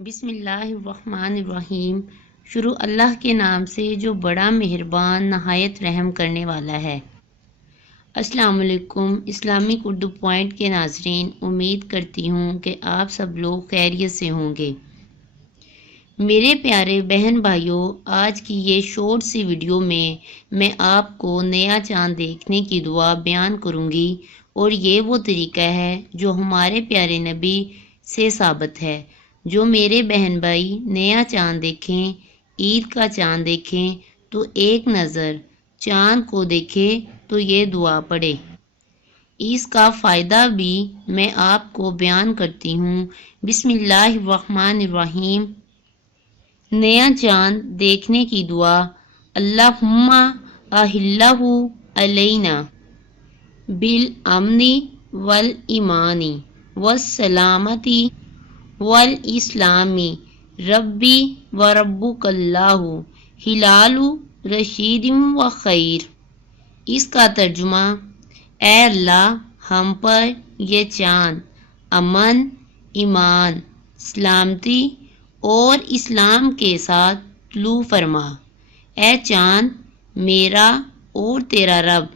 بسم اللہ الرحمن الرحیم۔ شروع اللہ کے نام سے جو بڑا مہربان نہایت رحم کرنے والا ہے۔ السلام علیکم اسلامک اردو پوائنٹ کے ناظرین، امید کرتی ہوں کہ آپ سب لوگ خیریت سے ہوں گے۔ میرے پیارے بہن بھائیوں، آج کی یہ شارٹ سی ویڈیو میں آپ کو نیا چاند دیکھنے کی دعا بیان کروں گی، اور یہ وہ طریقہ ہے جو ہمارے پیارے نبی سے ثابت ہے۔ جو میرے بہن بھائی نیا چاند دیکھیں، عید کا چاند دیکھیں تو ایک نظر چاند کو دیکھے تو یہ دعا پڑھے۔ اس کا فائدہ بھی میں آپ کو بیان کرتی ہوں۔ بسم اللہ الرحمن الرحیم۔ نیا چاند دیکھنے کی دعا: اللہم اہلہ علینا بالامن والایمان والسلامتی والاسلام ربی وربک اللہ ہلال رشید و خیر۔ اس کا ترجمہ: اے اللہ، ہم پر یہ چاند امن، ایمان، سلامتی اور اسلام کے ساتھ طلوع فرما۔ اے چاند، میرا اور تیرا رب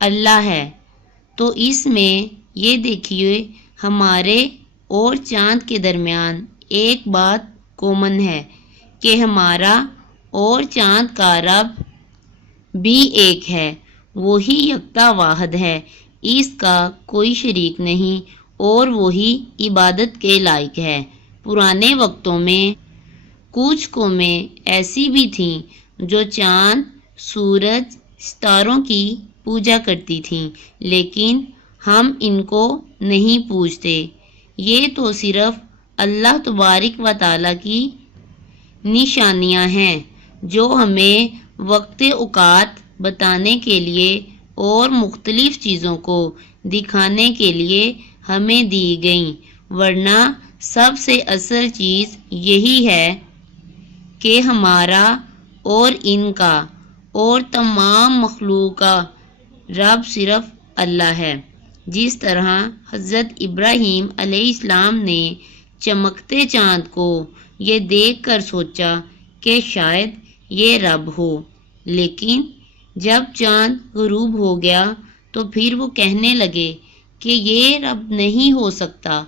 اللہ ہے، تو اس میں یہ دیکھیے ہمارے اور چاند کے درمیان ایک بات کامن ہے کہ ہمارا اور چاند کا رب بھی ایک ہے، وہی یکتا واحد ہے، اس کا کوئی شریک نہیں اور وہی عبادت کے لائق ہے۔ پرانے وقتوں میں کچھ قومیں ایسی بھی تھیں جو چاند، سورج، ستاروں کی پوجا کرتی تھیں، لیکن ہم ان کو نہیں پوجتے۔ یہ تو صرف اللہ تبارک و تعالیٰ کی نشانیاں ہیں جو ہمیں وقت اوقات بتانے کے لیے اور مختلف چیزوں کو دکھانے کے لیے ہمیں دی گئیں، ورنہ سب سے اصل چیز یہی ہے کہ ہمارا اور ان کا اور تمام مخلوق کا رب صرف اللہ ہے۔ جس طرح حضرت ابراہیم علیہ السلام نے چمکتے چاند کو یہ دیکھ کر سوچا کہ شاید یہ رب ہو، لیکن جب چاند غروب ہو گیا تو پھر وہ کہنے لگے کہ یہ رب نہیں ہو سکتا۔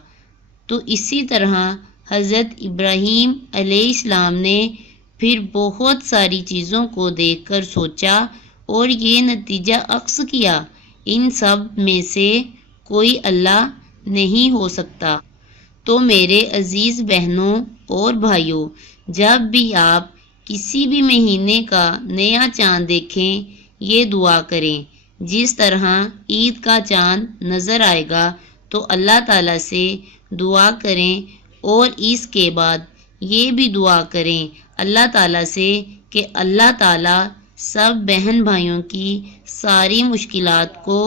تو اسی طرح حضرت ابراہیم علیہ السلام نے پھر بہت ساری چیزوں کو دیکھ کر سوچا اور یہ نتیجہ اخذ کیا، ان سب میں سے کوئی اللہ نہیں ہو سکتا۔ تو میرے عزیز بہنوں اور بھائیوں، جب بھی آپ کسی بھی مہینے کا نیا چاند دیکھیں، یہ دعا کریں۔ جس طرح عید کا چاند نظر آئے گا تو اللہ تعالیٰ سے دعا کریں، اور اس کے بعد یہ بھی دعا کریں اللہ تعالیٰ سے کہ اللہ تعالیٰ سب بہن بھائیوں کی ساری مشکلات کو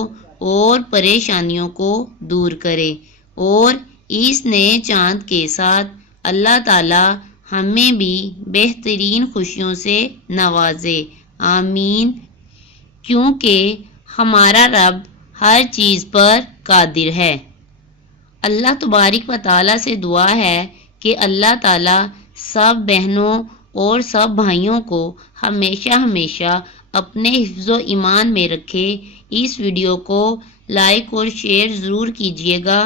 اور پریشانیوں کو دور کرے، اور اس نئے چاند کے ساتھ اللہ تعالیٰ ہمیں بھی بہترین خوشیوں سے نوازے، آمین۔ کیونکہ ہمارا رب ہر چیز پر قادر ہے۔ اللہ تبارک و تعالیٰ سے دعا ہے کہ اللہ تعالیٰ سب بہنوں اور سب بھائیوں کو ہمیشہ ہمیشہ اپنے حفظ و ایمان میں رکھے۔ اس ویڈیو کو لائک اور شیئر ضرور کیجیے گا،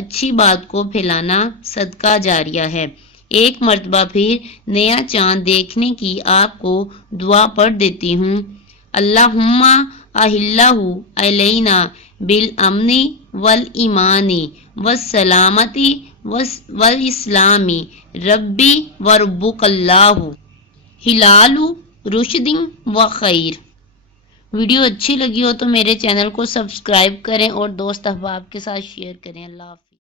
اچھی بات کو پھیلانا صدقہ جاریہ ہے۔ ایک مرتبہ پھر نیا چاند دیکھنے کی آپ کو دعا پڑھ دیتی ہوں۔ اللہم اہلہ علینا بالامن والایمان والسلامتی والاسلام ربی وربک اللہ ہلال رشد و خیر۔ ویڈیو اچھی لگی ہو تو میرے چینل کو سبسکرائب کریں اور دوست احباب کے ساتھ شیئر کریں۔ اللہ حافظ۔